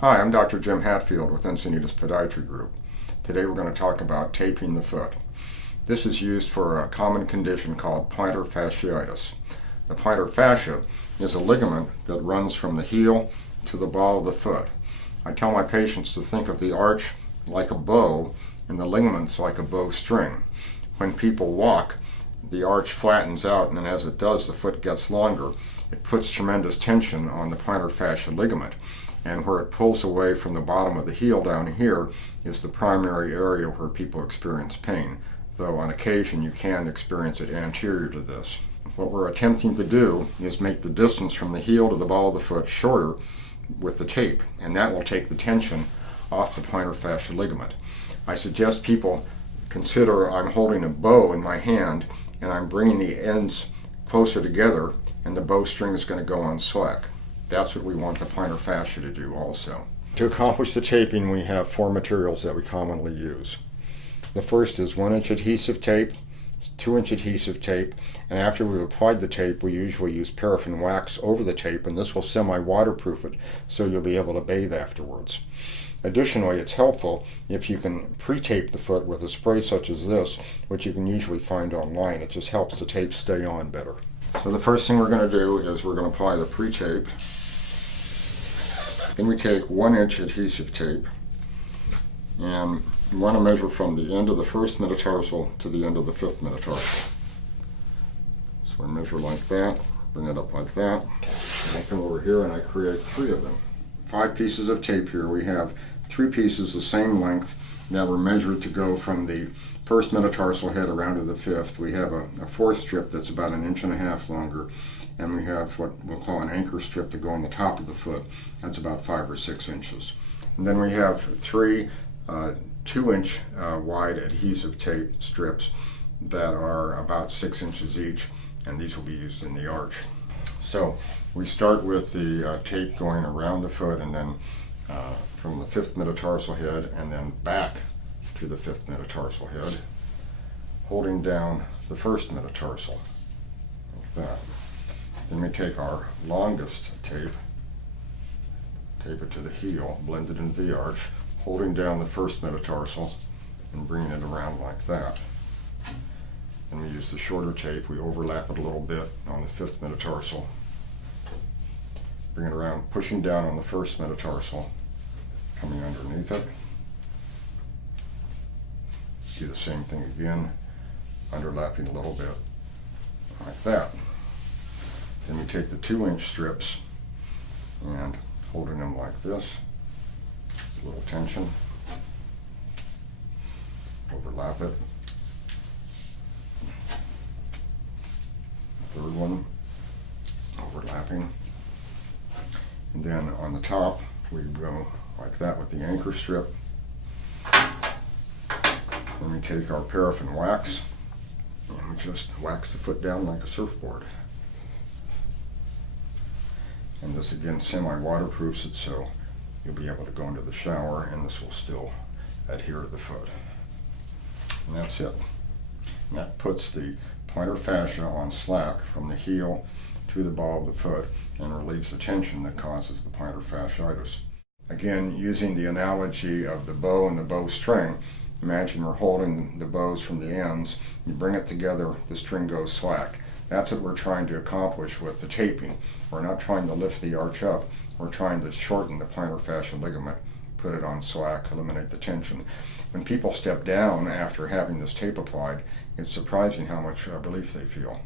Hi, I'm Dr. Jim Hatfield with Encinitas Podiatry Group. Today we're going to talk about taping the foot. This is used for a common condition called plantar fasciitis. The plantar fascia is a ligament that runs from the heel to the ball of the foot. I tell my patients to think of the arch like a bow and the ligaments like a bowstring. When people walk, the arch flattens out, and as it does, the foot gets longer. It puts tremendous tension on the plantar fascia ligament. And where it pulls away from the bottom of the heel down here is the primary area where people experience pain, though on occasion you can experience it anterior to this. What we're attempting to do is make the distance from the heel to the ball of the foot shorter with the tape, and that will take the tension off the plantar fascia ligament. I suggest people consider I'm holding a bow in my hand and I'm bringing the ends closer together, and the bowstring is going to go on slack. That's what we want the plantar fascia to do also. To accomplish the taping, we have 4 materials that we commonly use. The first is 1-inch adhesive tape, 2-inch adhesive tape, and after we've applied the tape, we usually use paraffin wax over the tape, and this will semi-waterproof it so you'll be able to bathe afterwards. Additionally, it's helpful if you can pre-tape the foot with a spray such as this, which you can usually find online. It just helps the tape stay on better. So the first thing we're going to do is we're going to apply the pre-tape. Then we take 1-inch adhesive tape, and you want to measure from the end of the first metatarsal to the end of the 5th metatarsal. So I measure like that, bring it up like that. I come over here and I create 3 of them. 5 pieces of tape here. We have 3 pieces the same length that were measured to go from the first metatarsal head around to the 5th. We have a 4th strip that's about 1.5 inches longer, and we have what we'll call an anchor strip to go on the top of the foot. That's about 5 or 6 inches. And then we have 3 2-inch wide adhesive tape strips that are about 6 inches each, and these will be used in the arch. So we start with the tape going around the foot, and then from the 5th metatarsal head and then back to the 5th metatarsal head, holding down the 1st metatarsal like that. Then we take our longest tape, tape it to the heel, blend it into the arch, holding down the 1st metatarsal and bringing it around like that. Then we use the shorter tape, we overlap it a little bit on the 5th metatarsal, bring it around, pushing down on the 1st metatarsal, coming underneath it. Do the same thing again, underlapping a little bit, like that. Then we take the 2-inch strips and holding them like this, a little tension, overlap it. Third one, overlapping. And then on the top, we go like that with the anchor strip. Then we take our paraffin wax and we just wax the foot down like a surfboard. And this again semi-waterproofs it, so you'll be able to go into the shower and this will still adhere to the foot. And that's it. And that puts the plantar fascia on slack from the heel to the ball of the foot and relieves the tension that causes the plantar fasciitis. Again, using the analogy of the bow and the bowstring, imagine we're holding the bows from the ends, you bring it together, the string goes slack. That's what we're trying to accomplish with the taping. We're not trying to lift the arch up, we're trying to shorten the plantar fascia ligament, put it on slack, eliminate the tension. When people step down after having this tape applied, it's surprising how much relief they feel.